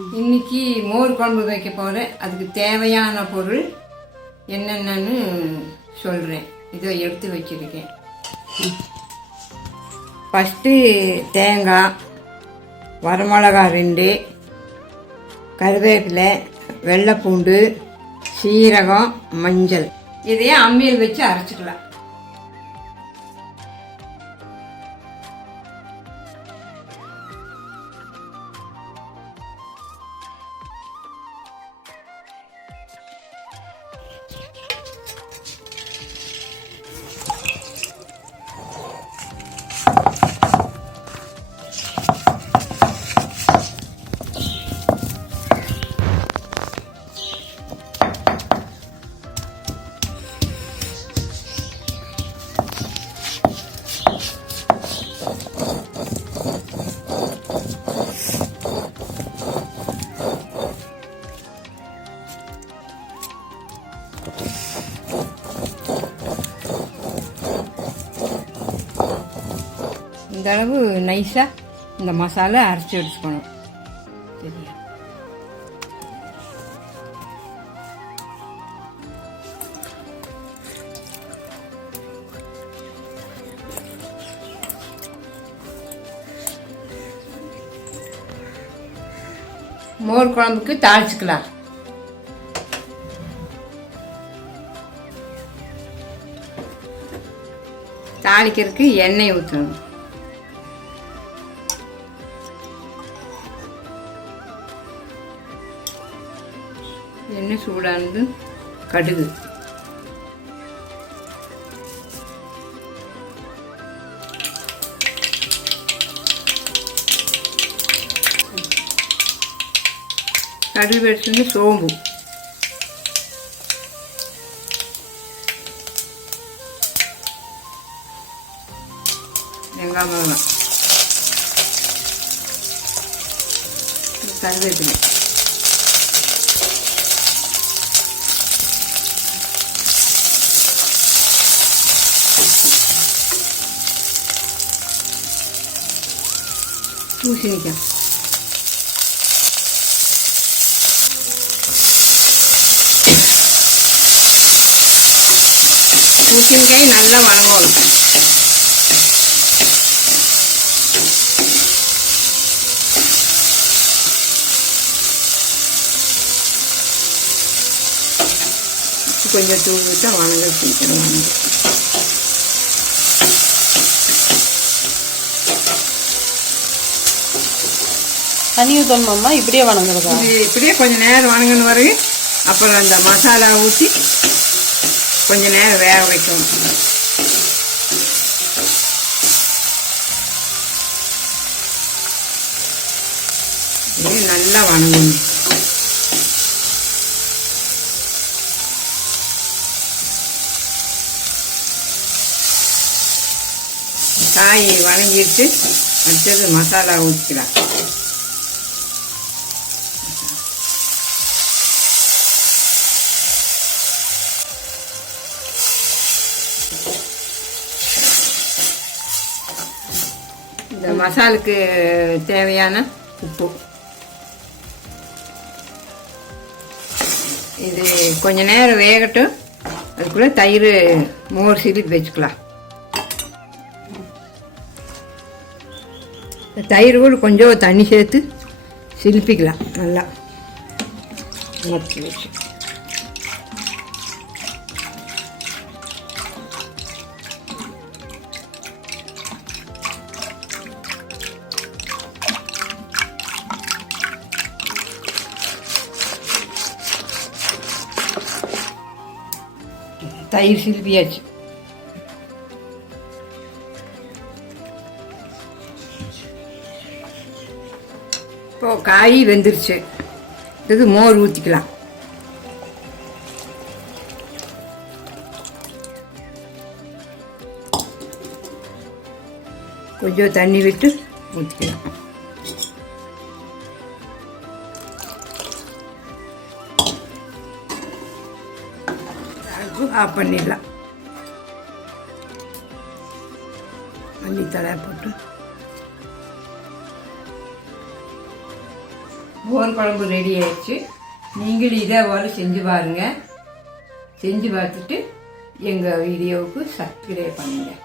இன்னைக்கு மோர் குழம்பு வைக்க போகிறேன். அதுக்கு தேவையான பொருள் என்னென்னு சொல்கிறேன். இதை எடுத்து வச்சுருக்கேன். ஃபஸ்ட்டு தேங்காய், வரமிளகா 2, கருவேப்பிலை, வெள்ளைப்பூண்டு, சீரகம், மஞ்சள். இதையே அம்மியில் வச்சு அரைச்சிக்கலாம். இந்த அளவு நைஸாக இந்த மசாலா அரைச்சி எடுத்துக்கணும். சரியா? மோர் குழம்புக்கு தாளிச்சுக்கலாம். தாளிக்கிறதுக்கு எண்ணெய் ஊற்றணும். எண்ணெய் சூடானது கடுகு, கடுகு வெடிச்சு சோம்பு, வெங்காயம், கருவேப்பிலை, பூசணிக்காய், பூசணிக்காய் நல்லா வணங்கணும். கொஞ்சம் தூள் விட்டா வணங்க சீக்கிரம் வணங்கும். தண்ணி ஊற்றணுமாம்மா? இப்படியே வணங்குறதா? இப்படியே கொஞ்சம் நேரம் வணங்கின வரையும் அப்புறம் அந்த மசாலா ஊற்றி கொஞ்சம் நேரம் வேக வைக்கணும். இது நல்லா வணங்கணும். காய் வணங்கிட்டு அடுத்தது மசாலா ஊற்றிக்கலாம். இந்த மசாலுக்கு தேவையான உப்பு. இது கொஞ்ச நேரம் வேகட்டும். அதுக்குள்ளே தயிர் மோர் சிலிப்பி வச்சுக்கலாம். தயிர் கூட கொஞ்சம் தண்ணி சேர்த்து சிலிப்பிக்கலாம். நல்லா மறைச்சி வச்சு தயிர் சிலிப்பியாச்சு. இப்போ காய் வெந்துருச்சு. இது மோர் ஊற்றிக்கலாம். கொஞ்சம் தண்ணி விட்டு ஊற்றிக்கலாம். ஆஃப் பண்ணிடலாம். மல்லித்தலை போட்டு மோர் குழம்பு ரெடி ஆயிடுச்சு. நீங்களும் இதே போல் செஞ்சு பாருங்கள். செஞ்சு பார்த்துட்டு எங்கள் வீடியோவுக்கு சப்ஸ்கிரைப் பண்ணுங்கள்.